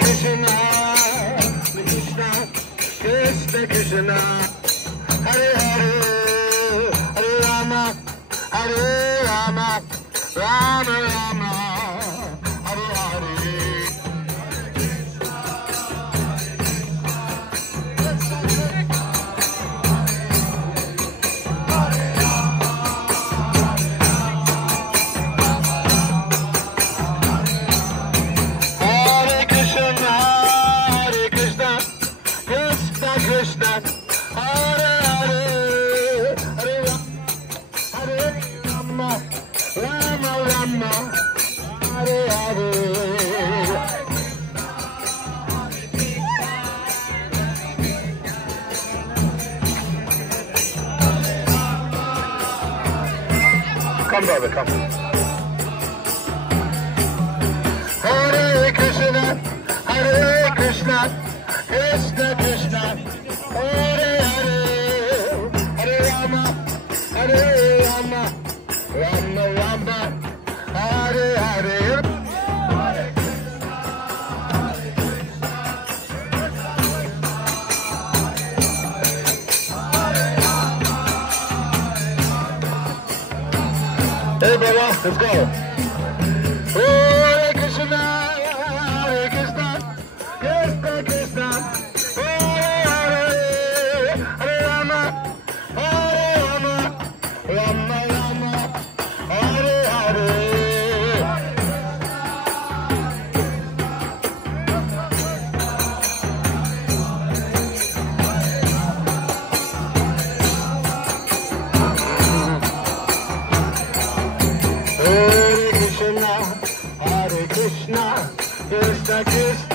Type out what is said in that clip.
Krishna Krishna, Hare Hare, Hare Rama, Hare Rama, Rama Rama, Hare Hare. Hare Krishna, Hare Krishna, Krishna Krishna, Hare Hare, Hare Rama, Rama Rama, Hare Hare. Come, brother, come. Hare Krishna, Hare Krishna, Krishna Krishna, Hare Hare, Hare Rama, Hare Rama, Rama Rama, Hare Hare. Hey, brother, let's go. Hare Krishna, Hare Krishna, Krishna Krishna, Hare Hare, Hare Rama, Hare Rama, Rama Rama, Hare Hare. Hare Krishna, Krishna Krishna.